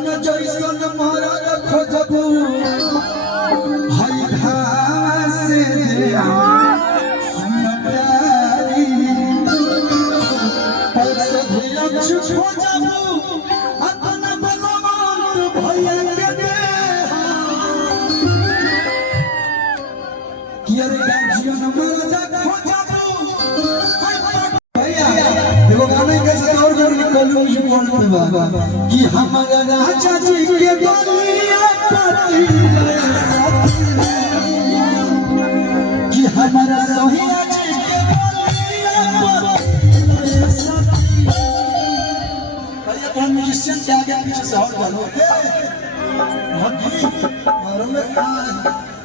सजन जैसन मरद खोजबू हई घास दे सुन प्यारी परस धिया खोजबू अपन बलवंत भैया के दे कियर गार्जियन मरद खोजबू भैया देखो गाने कैसे और निकलू बोल बाबा कि हमारा राजा जी के बलिया पति कि हमारा सोहिया जी के बलिया पति भैया कौन म्यूजिशियन के आगे पीछे से और बोलो और में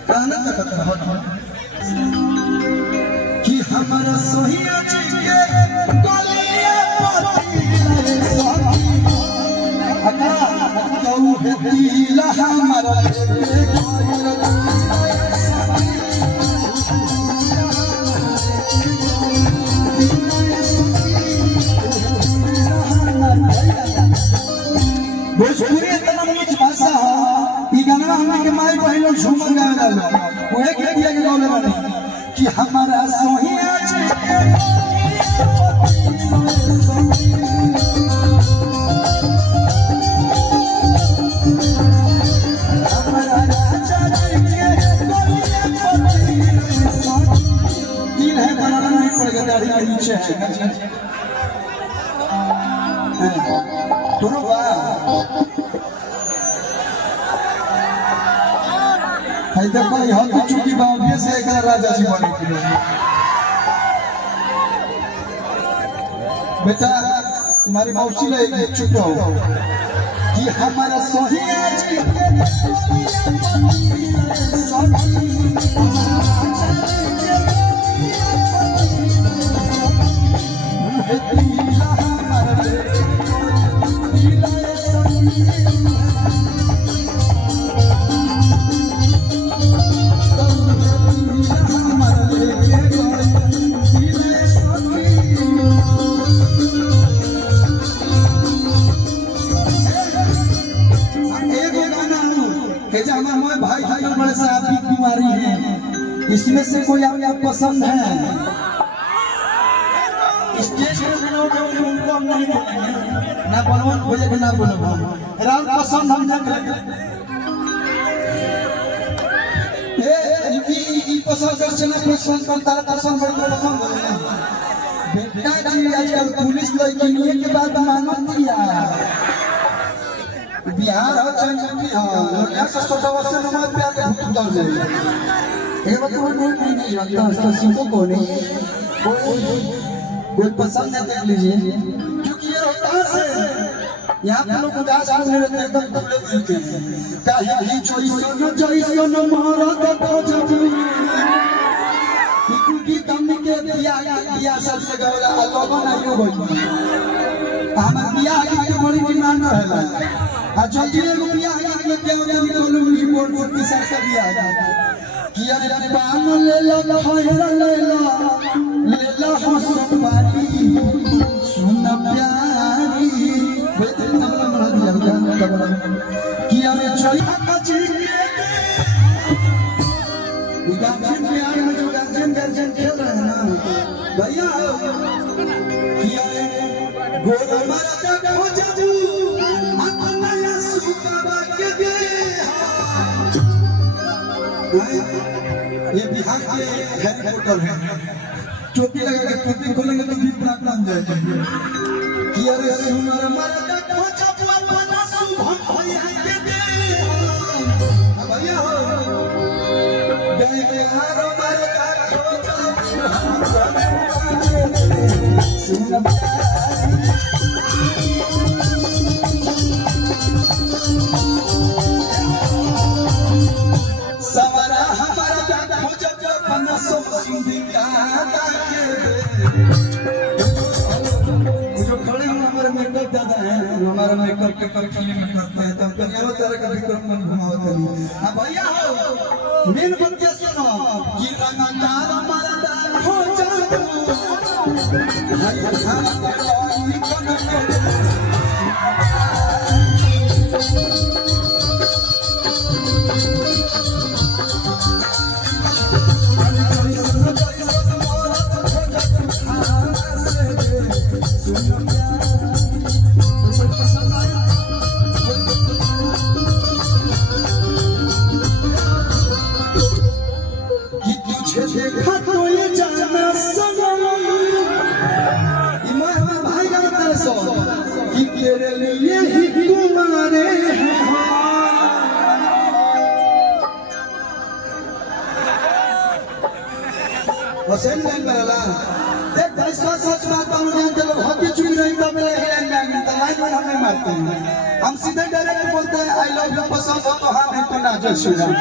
गाना का खतरा हो कि हमारा सोहिया जी के बलिया पति दिला हमारा भोजपुरी इतना मीठ भाषा है ई गाना हमने के माई बहनों झूमर गावे डालो ओहे के दिया के गावे वाले कि हमारा सोहिया जी के नीचे है दोनों देखो यहाँ चुकी बावड़िया से एक राजा जी बने किलो बेटा तुम्हारी मौसी ने एक चुप हो कि हमारा सोहिया जी भाई बड़े से आपकी बीमारी है इसमें से कोई आपको पसंद है स्टेज पे उनको हम नहीं बोलेंगे ना बलवंत भैया के ना बोलो राम पसंद हम ना करेंगे ई पसंद कर चला पसंद करता पसंद बड़ी पसंद बेटा जी आजकल पुलिस लड़की के बाद मांगत दिया बिहार हो चाहे हो यहाँ से छोटा वर्ष नमाज पे आके भूत उतर जाए ये बात वो नहीं जानता उसका सीखो को नहीं कोई पसंद है देख लीजिए क्योंकि ये रोहतास है यहाँ पे लोग उदास होने लगते हैं एकदम खुले दिल के काहे की जोइसन मरद खोजबू क्योंकि दम के बियाह सबसे गौरा लोगन आयो होई हमार बियाह के बड़ी डिमांड रहेला आ जल्दी एगो बियाह के देवता निकलो मुझे बोल सकती सरकार बियाह कि अरे पान ले लो खैर ले लो हसन बारी सुन प्यारी बेटे तबला बना दिया तबला कि अरे चोया कची के गार्जियन प्यार में जो गार्जियन खेल रहे हैं ना भैया कि अरे गोरा मारा का हो जादू ये बिहार के हैरी पॉटर है टोपी लगा के टोपी खोलेंगे तो भी प्राप्त बन जाएगा कि अरे सुनर मरदा खोजब अपना शुभम भैया के दे भैया हो गए के हारो मरदा खोजब सुन सवरा हमारा खोजब अपना सब सिंधिका जो खड़े हमारे मेकअप दादा है हमारा मेकअप के कंपनी में करते हैं तो कन्या तरह का विक्रम मन घुमावते हैं हां भैया हो मेन बतिया सुनो कि रंगदार हमारा दान हो जाओ हाय हाय पसंद नहीं करला देख भाई सच बात हम जानते लोग होती चुकी रही तो मेरे हेलन में तो लाइन में हम नहीं मारते हैं हम सीधे डायरेक्ट बोलते हैं आई लव यू पसंद हो तो हाँ नहीं तो ना जय श्री राम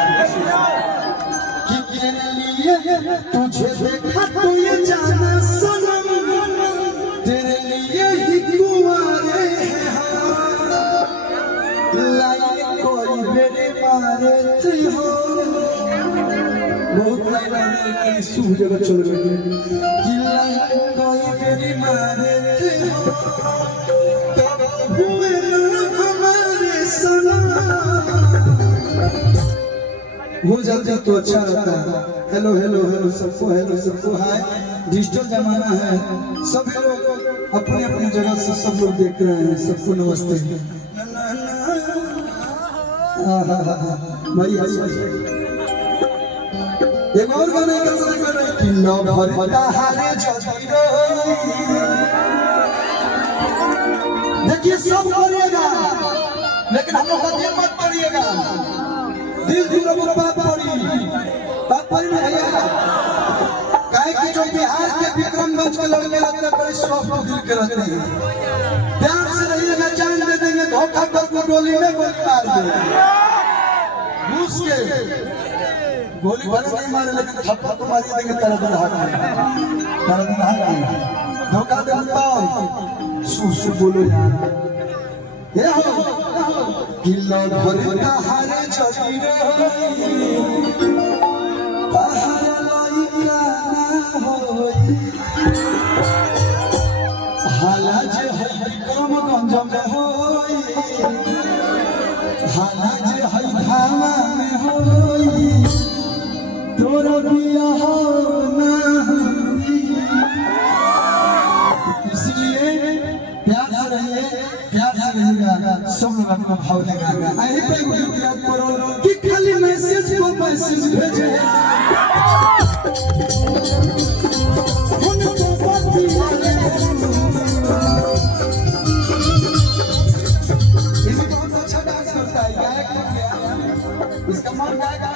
कि तेरे लिए तुझे देखा तो ये जाना सनम तेरे लिए ही कुंवारे लाइन कोई मेरे मारे थे हो बहुत लाइन सूझ जगह चल गई कि लाइन कोई मेरे मारे थे हो तब हुए ना हमारे सनम हो जाता तो अच्छा रहता हेलो हेलो हेलो सबको हाय डिजिटल जमाना है सभी लोग अपने अपने जगह से सब लोग देख रहे हैं सबको नमस्ते भाई एक और गाना कैसे कर रहे कि लव भरता हारे जजीरो देखिए सब करिएगा लेकिन हम लोग का दिल मत करिएगा दिल लोग बात पड़ी ना भैया काहे कि जो बिहार के विक्रमगंज के लड़के रहते हैं बड़े सॉफ्ट दिल के रहते हैं प्यार से रहिएगा जान दे देंगे धोखा करके गोली में गोली मार देंगे घूस के गोली भले नहीं मारे लेकिन थप्पड़ तो मार देंगे तेरा दिन हाथ धोखा दे सु बोलो यार ये हो किलो भरता हारे जजीरो पहाड़ लइका ना होई हाला जे है विक्रमगंज में होई हाला जे है धावा में होई तोर बियाह ना होई इसलिए प्यार से रहिएगा सब लोग अपना भाव लगाएगा आई पे याद करो कि खाली मैसेज को मैसेज भेजे उनको पति ये बहुत अच्छा डांस करता है गायक लोग इसका मन गाएगा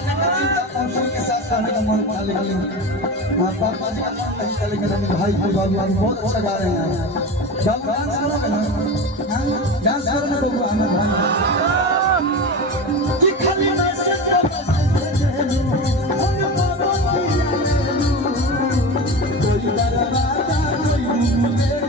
के साथ गाने का मन खा लेंगे पापा जी का मन नहीं चलेगा मेरे भाई के बाबू बहुत अच्छा गा रहे हैं डांस करोगे ना डांस करो ना बाबू आनंद भाई कि खाली मैसेज का मैसेज कोई दरवाजा कोई मिले ना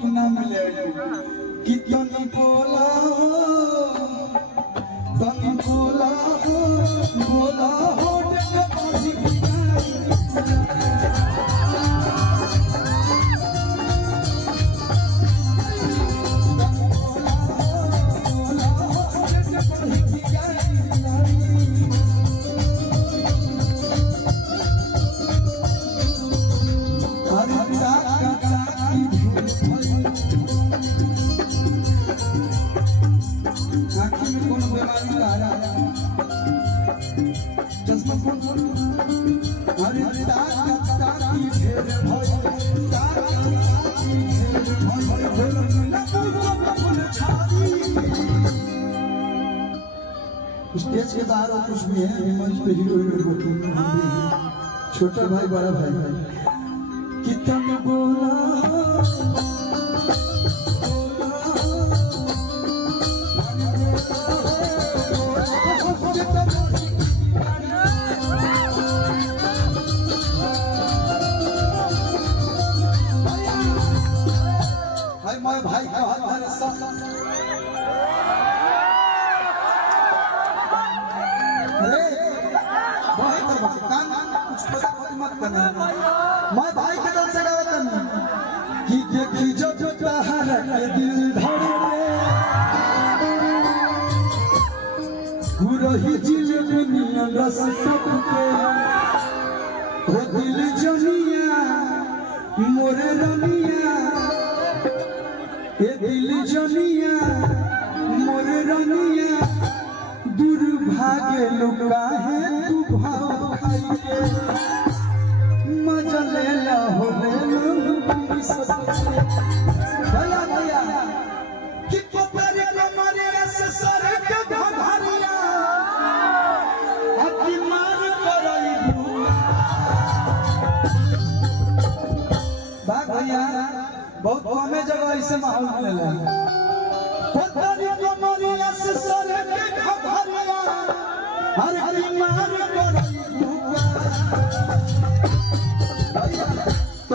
तू नाम मिले कि तनी बोला हो स्टेज के बाहर और कुछ भी है मंच पे हीरो हीरोइन छोटा भाई बड़ा भाई कि तुम बोला भाई भाई का हाथ धरे मैं भाई के दिल से गाता हूं कि देखी जो तहार के दिल धड़े गुरही जिल दुनिया रस टपके हो दिल जनिया मोरे रनिया ए दिल जनिया मोर रनिया दुर्भाग्य लुका है तू भाव खाई के मजा ले ला हो ले लो भैया भैया कि पतरे कमरे से सर के घघरिया अति मार करई भाग भैया बहुत कमे जगह ऐसे माहौल मिलेला पतरे कमरे से सर के घघरिया अति मार करई भैया तो